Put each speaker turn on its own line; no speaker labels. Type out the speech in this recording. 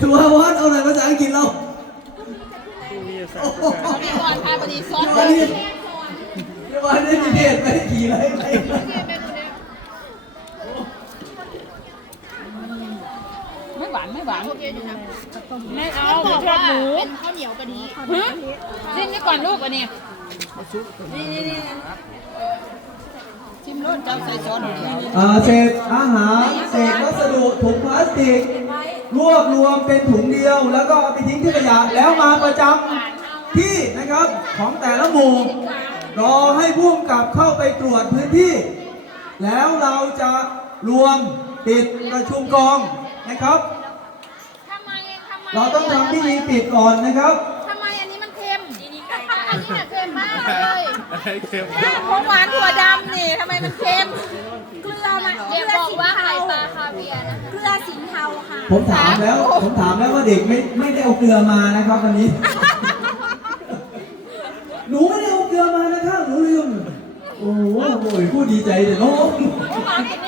สุภาพรเอาหน่อยภาษาอังกฤษเรา
มีก่อนค่ะพอดีซอส
เดี๋ยววันนี้เดี๋ยววันนี้ดีเดทไม่ได้ขี่เลยไป
ไม่หวานไม่หวาน
โอเคอยู่นะ
ไม่เอา
ต่
ไม่
อ
ชอ
ว่า
บหมู
เป็นข้าวเหนียวกะทิ
ฮะจิ้มนี่ก่อนลูกอันนี้
นี่นี่นี่
จิ้มรสเจ้าใส่ซอสหน่อย
อ่าเศษอาหารเศษวัสดุถุงพลาสติก รวบรวมเป็นถุงเดียว แล้วก็เอาไปทิ้งที่ขยะแล้วมาประจำที่นะครับของแต่ละหมู่รอให้ผู้กำกับเข้าไปตรวจพื้นที่ แล้วเราจะรวมปิดประชุมกองนะครับ
ทำไมทำไม
เราต้องทำพิธีปิดก่อนนะครับ
ทำไมอันนี้มันเค็มอันนี้อะเค็มมากเลย
ของหวานถั่วดำนี่ทำไมมันเค็ม
เกลือมันเดี๋ยวบอกว่าไข่ปลาค
ผมถามแล้ว ผมถามแล้วว่าเด็กไม่ไม่ได้เอาเกลือมานะครับวันนี้ หนูไม่ได้เอาเกลือมานะครับหนูลืม โอ้โหโอ้ยพูดดีใจแต่น้อง
หวานกินนี่ไหม